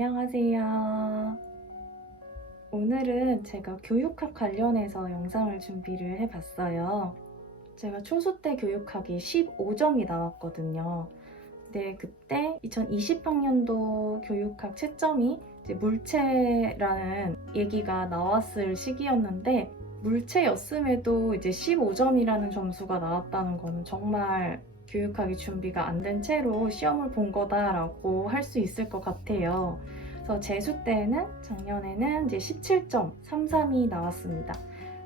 안녕하세요. 오늘은 제가 교육학 관련해서 영상을 준비를 해봤어요. 제가 초수 때 교육학이 15점이 나왔거든요. 근데 그때 2020학년도 교육학 채점이 이제 물체라는 얘기가 나왔을 시기였는데 물체였음에도 이제 15점이라는 점수가 나왔다는 거는 정말 교육학이 준비가 안 된 채로 시험을 본 거다라고 할 수 있을 것 같아요. 그래서 재수 때는 작년에는 이제 17.33이 나왔습니다.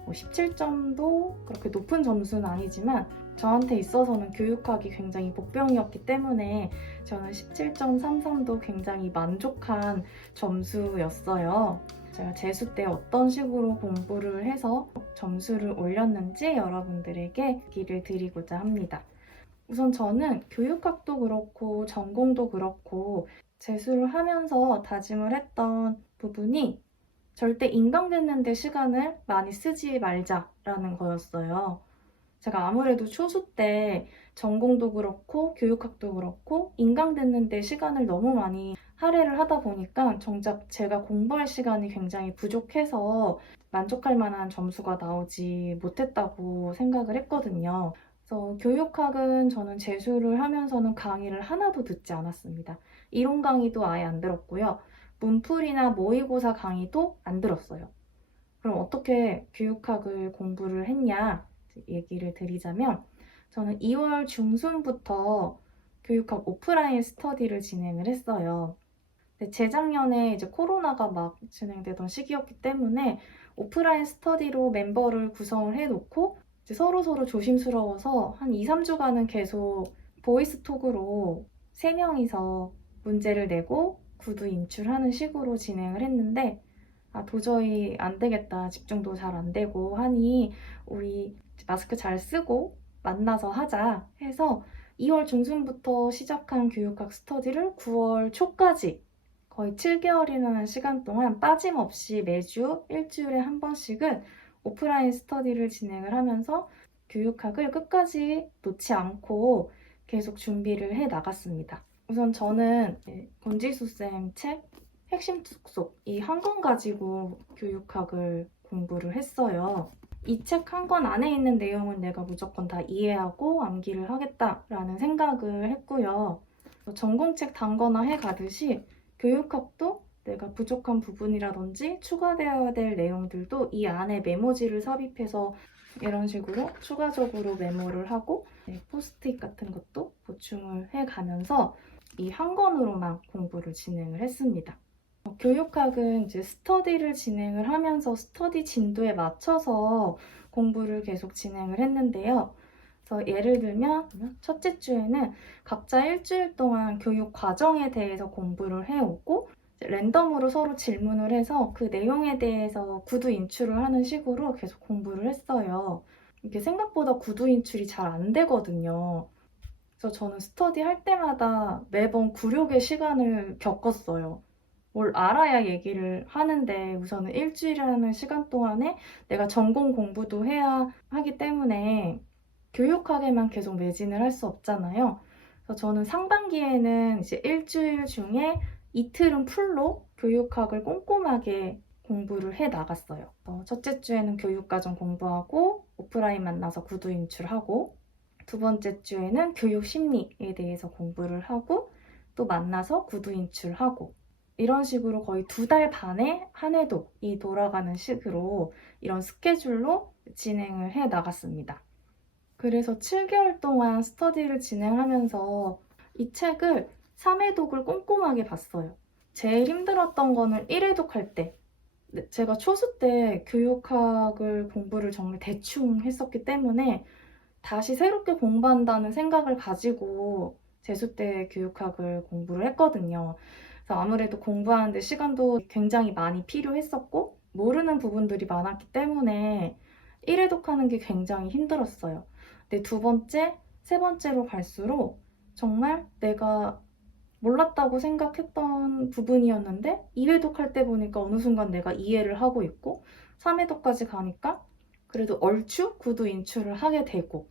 17점도 그렇게 높은 점수는 아니지만 저한테 있어서는 교육학이 굉장히 복병이었기 때문에 저는 17.33도 굉장히 만족한 점수였어요. 제가 재수 때 어떤 식으로 공부를 해서 점수를 올렸는지 여러분들에게 얘기를 드리고자 합니다. 우선 저는 교육학도 그렇고 전공도 그렇고 재수를 하면서 다짐을 했던 부분이 절대 인강듣는 시간을 많이 쓰지 말자라는 거였어요. 제가 아무래도 초수 때 전공도 그렇고 교육학도 그렇고 인강듣는 데 시간을 너무 많이 할애를 하다 보니까 정작 제가 공부할 시간이 굉장히 부족해서 만족할 만한 점수가 나오지 못했다고 생각을 했거든요. 그래서 교육학은 저는 재수를 하면서는 강의를 하나도 듣지 않았습니다. 이론 강의도 아예 안 들었고요. 문풀이나 모의고사 강의도 안 들었어요. 그럼 어떻게 교육학을 공부를 했냐 얘기를 드리자면 저는 2월 중순부터 교육학 오프라인 스터디를 진행을 했어요. 근데 재작년에 이제 코로나가 막 진행되던 시기였기 때문에 오프라인 스터디로 멤버를 구성을 해놓고 이제 서로서로 조심스러워서 한 2, 3주간은 계속 보이스톡으로 3명이서 문제를 내고 구두 인출하는 식으로 진행을 했는데 도저히 안 되겠다. 집중도 잘 안 되고 하니 우리 마스크 잘 쓰고 만나서 하자 해서 2월 중순부터 시작한 교육학 스터디를 9월 초까지 거의 7개월이라는 시간 동안 빠짐없이 매주 일주일에 한 번씩은 오프라인 스터디를 진행을 하면서 교육학을 끝까지 놓지 않고 계속 준비를 해 나갔습니다. 우선 저는 권지수 쌤 책 핵심 특속 이 한 권 가지고 교육학을 공부를 했어요. 이 책 한 권 안에 있는 내용은 내가 무조건 다 이해하고 암기를 하겠다라는 생각을 했고요. 전공책 단거나 해가듯이 교육학도 내가 부족한 부분이라든지 추가되어야 될 내용들도 이 안에 메모지를 삽입해서 이런 식으로 추가적으로 메모를 하고 포스트잇 같은 것도 보충을 해가면서 이 한 권으로만 공부를 진행을 했습니다. 교육학은 이제 스터디를 진행을 하면서 스터디 진도에 맞춰서 공부를 계속 진행을 했는데요. 그래서 예를 들면 첫째 주에는 각자 일주일 동안 교육 과정에 대해서 공부를 해오고 랜덤으로 서로 질문을 해서 그 내용에 대해서 구두 인출을 하는 식으로 계속 공부를 했어요. 이게 생각보다 구두 인출이 잘 안 되거든요. 그래서 저는 스터디 할 때마다 매번 굴욕의 시간을 겪었어요. 뭘 알아야 얘기를 하는데 우선은 일주일이라는 시간 동안에 내가 전공 공부도 해야 하기 때문에 교육학에만 계속 매진을 할 수 없잖아요. 그래서 저는 상반기에는 이제 일주일 중에 이틀은 풀로 교육학을 꼼꼼하게 공부를 해 나갔어요. 첫째 주에는 교육과정 공부하고 오프라인 만나서 구두 인출하고 두 번째 주에는 교육 심리에 대해서 공부를 하고 또 만나서 구두 인출하고 이런 식으로 거의 2달 반에 한 회독이 돌아가는 식으로 이런 스케줄로 진행을 해 나갔습니다. 그래서 7개월 동안 스터디를 진행하면서 이 책을 3회독을 꼼꼼하게 봤어요. 제일 힘들었던 거는 1회독 할 때. 제가 초수 때 교육학을 공부를 정말 대충 했었기 때문에 다시 새롭게 공부한다는 생각을 가지고 재수 때 교육학을 공부를 했거든요. 그래서 아무래도 공부하는데 시간도 굉장히 많이 필요했었고 모르는 부분들이 많았기 때문에 1회독 하는 게 굉장히 힘들었어요. 근데 두 번째, 세 번째로 갈수록 정말 내가 몰랐다고 생각했던 부분이었는데 2회독 할 때 보니까 어느 순간 내가 이해를 하고 있고 3회독까지 가니까 그래도 얼추 구두 인출을 하게 되고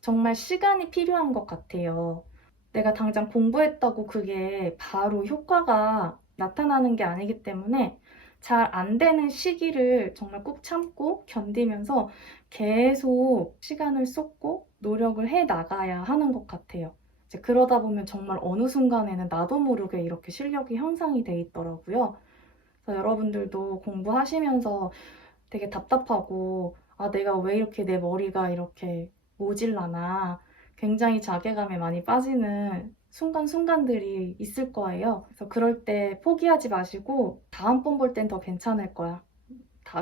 정말 시간이 필요한 것 같아요. 내가 당장 공부했다고 그게 바로 효과가 나타나는 게 아니기 때문에 잘 안 되는 시기를 정말 꾹 참고 견디면서 계속 시간을 쏟고 노력을 해 나가야 하는 것 같아요. 이제 그러다 보면 정말 어느 순간에는 나도 모르게 이렇게 실력이 향상이 돼 있더라고요. 그래서 여러분들도 공부하시면서 되게 답답하고, 아, 내가 왜 이렇게 내 머리가 이렇게 모질라나, 굉장히 자괴감에 많이 빠지는 순간순간들이 있을 거예요. 그래서 그럴 때 포기하지 마시고, 다음번 볼 땐 더 괜찮을 거야.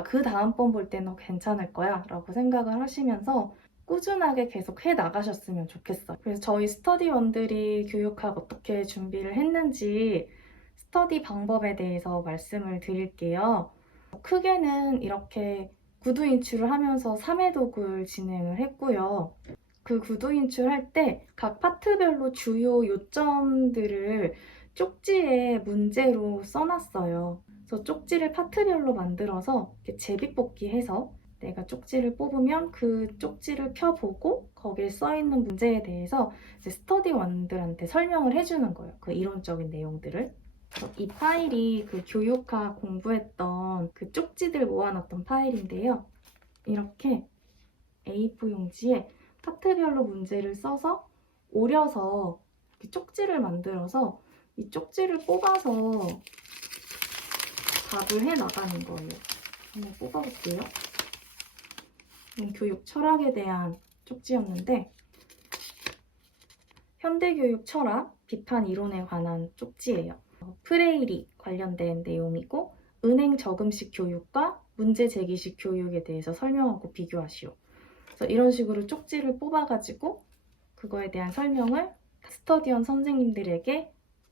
그 다음번 볼 땐 더 괜찮을 거야. 라고 생각을 하시면서 꾸준하게 계속 해 나가셨으면 좋겠어요. 그래서 저희 스터디원들이 교육학 어떻게 준비를 했는지 스터디 방법에 대해서 말씀을 드릴게요. 크게는 이렇게 구두 인출을 하면서 3회독을 진행을 했고요. 그 구두 인출할 때 각 파트별로 주요 요점들을 쪽지에 문제로 써놨어요. 그래서 쪽지를 파트별로 만들어서 이렇게 제비뽑기해서 내가 쪽지를 뽑으면 그 쪽지를 펴보고 거기에 써있는 문제에 대해서 이제 스터디원들한테 설명을 해주는 거예요. 그 이론적인 내용들을. 이 파일이 그 교육학 공부했던 그 쪽지들 모아놨던 파일인데요. 이렇게 A4 용지에 파트별로 문제를 써서 오려서 이렇게 쪽지를 만들어서 이 쪽지를 뽑아서 답을 해 나가는 거예요. 한번 뽑아볼게요. 교육 철학에 대한 쪽지였는데 현대교육 철학, 비판 이론에 관한 쪽지예요. 프레이리 관련된 내용이고 은행 저금식 교육과 문제 제기식 교육에 대해서 설명하고 비교하시오. 그래서 이런 식으로 쪽지를 뽑아가지고 그거에 대한 설명을 스터디원 선생님들에게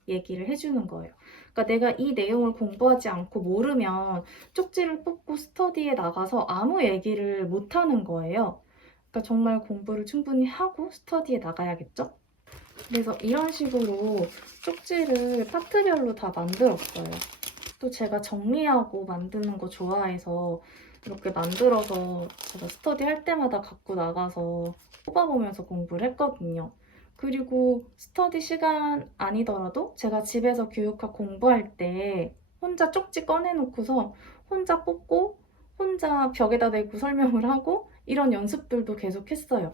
얘기를 해주는 거예요. 그러니까 내가 이 내용을 공부하지 않고 모르면 쪽지를 뽑고 스터디에 나가서 아무 얘기를 못하는 거예요. 그러니까 정말 공부를 충분히 하고 스터디에 나가야겠죠? 그래서 이런 식으로 쪽지를 파트별로 다 만들었어요. 또 제가 정리하고 만드는 거 좋아해서 이렇게 만들어서 제가 스터디 할 때마다 갖고 나가서 뽑아보면서 공부를 했거든요. 그리고 스터디 시간 아니더라도 제가 집에서 교육학 공부할 때 혼자 쪽지 꺼내놓고서 혼자 뽑고 혼자 벽에다 대고 설명을 하고 이런 연습들도 계속 했어요.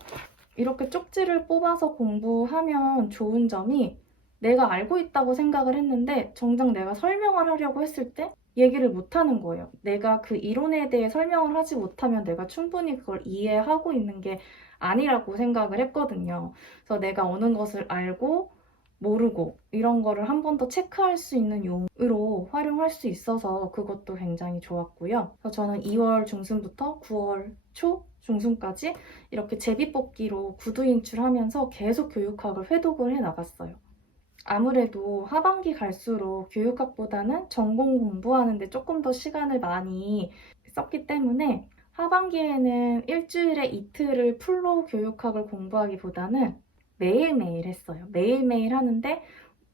이렇게 쪽지를 뽑아서 공부하면 좋은 점이 내가 알고 있다고 생각을 했는데 정작 내가 설명을 하려고 했을 때 얘기를 못하는 거예요. 내가 그 이론에 대해 설명을 하지 못하면 내가 충분히 그걸 이해하고 있는 게 아니라고 생각을 했거든요. 그래서 내가 어느 것을 알고 모르고 이런 거를 한 번 더 체크할 수 있는 용으로 활용할 수 있어서 그것도 굉장히 좋았고요. 그래서 저는 2월 중순부터 9월 초 중순까지 이렇게 제비뽑기로 구두 인출하면서 계속 교육학을 회독을 해 나갔어요. 아무래도 하반기 갈수록 교육학보다는 전공 공부하는데 조금 더 시간을 많이 썼기 때문에 하반기에는 일주일에 이틀을 풀로 교육학을 공부하기보다는 매일매일 했어요. 매일매일 하는데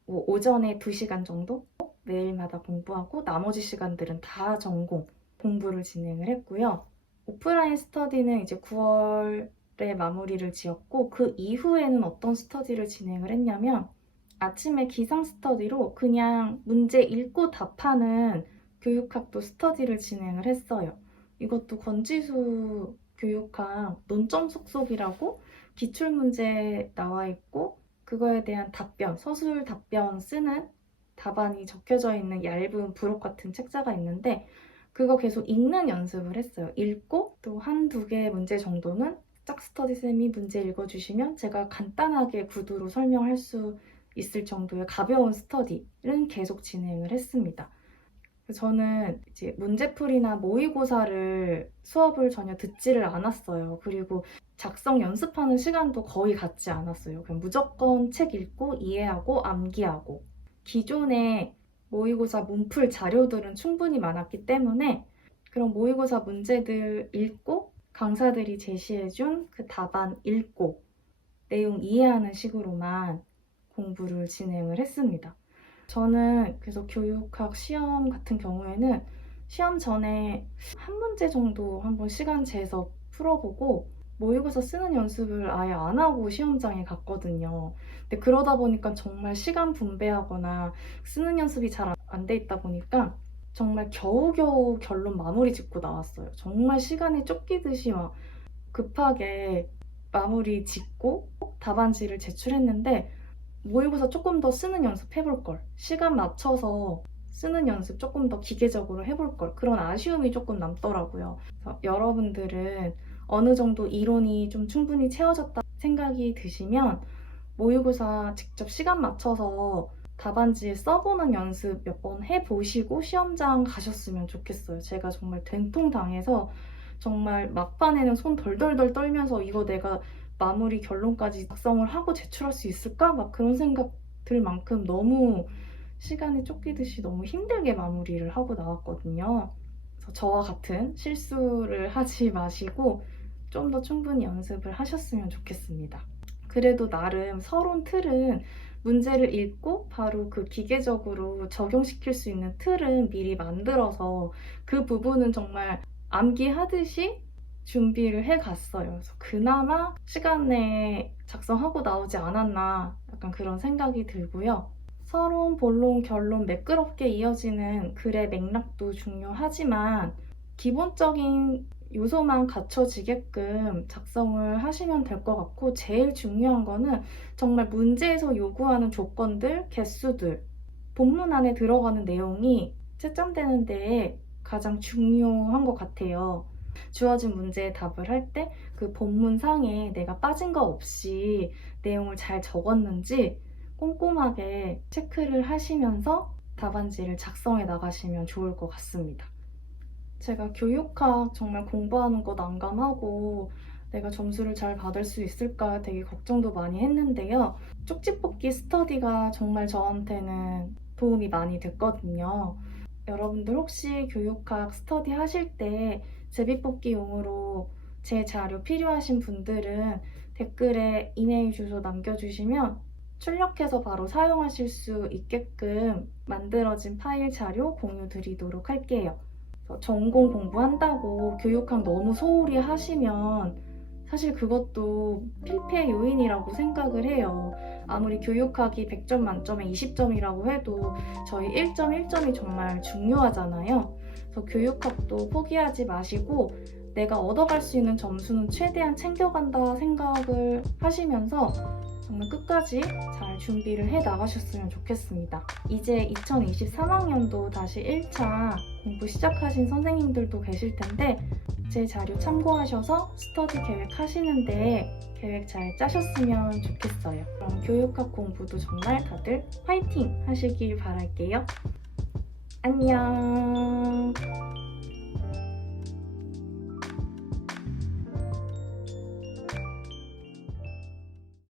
뭐 오전에 2시간 정도 매일마다 공부하고 나머지 시간들은 다 전공 공부를 진행을 했고요. 오프라인 스터디는 이제 9월에 마무리를 지었고 그 이후에는 어떤 스터디를 진행을 했냐면 아침에 기상 스터디로 그냥 문제 읽고 답하는 교육학도 스터디를 진행을 했어요. 이것도 권지수 교육학 논점 속속이라고 기출문제 나와 있고 그거에 대한 답변, 서술 답변 쓰는 답안이 적혀져 있는 얇은 부록 같은 책자가 있는데 그거 계속 읽는 연습을 했어요. 읽고 또 한두 개 문제 정도는 짝 스터디 쌤이 문제 읽어주시면 제가 간단하게 구두로 설명할 수 있을 정도의 가벼운 스터디는 계속 진행을 했습니다. 저는 이제 문제풀이나 모의고사를 수업을 전혀 듣지를 않았어요. 그리고 작성 연습하는 시간도 거의 갖지 않았어요. 그냥 무조건 책 읽고 이해하고 암기하고 기존의 모의고사 문풀 자료들은 충분히 많았기 때문에 그런 모의고사 문제들 읽고 강사들이 제시해준 그 답안 읽고 내용 이해하는 식으로만 공부를 진행을 했습니다. 저는 그래서 교육학 시험 같은 경우에는 시험 전에 한 문제 정도 한번 시간 재서 풀어보고 모의고사 쓰는 연습을 아예 안 하고 시험장에 갔거든요. 근데 그러다 보니까 정말 시간 분배하거나 쓰는 연습이 잘 안 돼 있다 보니까 정말 겨우겨우 결론 마무리 짓고 나왔어요. 정말 시간이 쫓기듯이 막 급하게 마무리 짓고 답안지를 제출했는데 모의고사 조금 더 쓰는 연습 해볼 걸. 시간 맞춰서 쓰는 연습 조금 더 기계적으로 해볼 걸. 그런 아쉬움이 조금 남더라고요. 그래서 여러분들은 어느 정도 이론이 좀 충분히 채워졌다 생각이 드시면 모의고사 직접 시간 맞춰서 답안지에 써보는 연습 몇 번 해보시고 시험장 가셨으면 좋겠어요. 제가 정말 된통당해서 정말 막판에는 손 덜덜덜 떨면서 이거 내가 마무리 결론까지 작성을 하고 제출할 수 있을까? 막 그런 생각 들 만큼 너무 시간이 쫓기듯이 너무 힘들게 마무리를 하고 나왔거든요. 그래서 저와 같은 실수를 하지 마시고 좀 더 충분히 연습을 하셨으면 좋겠습니다. 그래도 나름 서론 틀은 문제를 읽고 바로 그 기계적으로 적용시킬 수 있는 틀은 미리 만들어서 그 부분은 정말 암기하듯이 준비를 해갔어요. 그래서 그나마 시간 내에 작성하고 나오지 않았나 약간 그런 생각이 들고요. 서론, 본론, 결론 매끄럽게 이어지는 글의 맥락도 중요하지만 기본적인 요소만 갖춰지게끔 작성을 하시면 될 것 같고 제일 중요한 거는 정말 문제에서 요구하는 조건들, 개수들, 본문 안에 들어가는 내용이 채점되는 데에 가장 중요한 것 같아요. 주어진 문제에 답을 할 때 그 본문상에 내가 빠진 거 없이 내용을 잘 적었는지 꼼꼼하게 체크를 하시면서 답안지를 작성해 나가시면 좋을 것 같습니다. 제가 교육학 정말 공부하는 거 난감하고 내가 점수를 잘 받을 수 있을까 되게 걱정도 많이 했는데요. 쪽지 뽑기 스터디가 정말 저한테는 도움이 많이 됐거든요. 여러분들 혹시 교육학 스터디 하실 때 제비뽑기용으로 제 자료 필요하신 분들은 댓글에 이메일 주소 남겨주시면 출력해서 바로 사용하실 수 있게끔 만들어진 파일 자료 공유 드리도록 할게요. 전공 공부한다고 교육학 너무 소홀히 하시면 사실 그것도 필패 요인이라고 생각을 해요. 아무리 교육학이 100점 만점에 20점이라고 해도 저희 1점 1점이 정말 중요하잖아요. 그래서 교육학도 포기하지 마시고 내가 얻어갈 수 있는 점수는 최대한 챙겨간다 생각을 하시면서 정말 끝까지 잘 준비를 해 나가셨으면 좋겠습니다. 이제 2023학년도 다시 1차 공부 시작하신 선생님들도 계실 텐데 제 자료 참고하셔서 스터디 계획 하시는데 계획 잘 짜셨으면 좋겠어요. 그럼 교육학 공부도 정말 다들 화이팅 하시길 바랄게요. 안녕.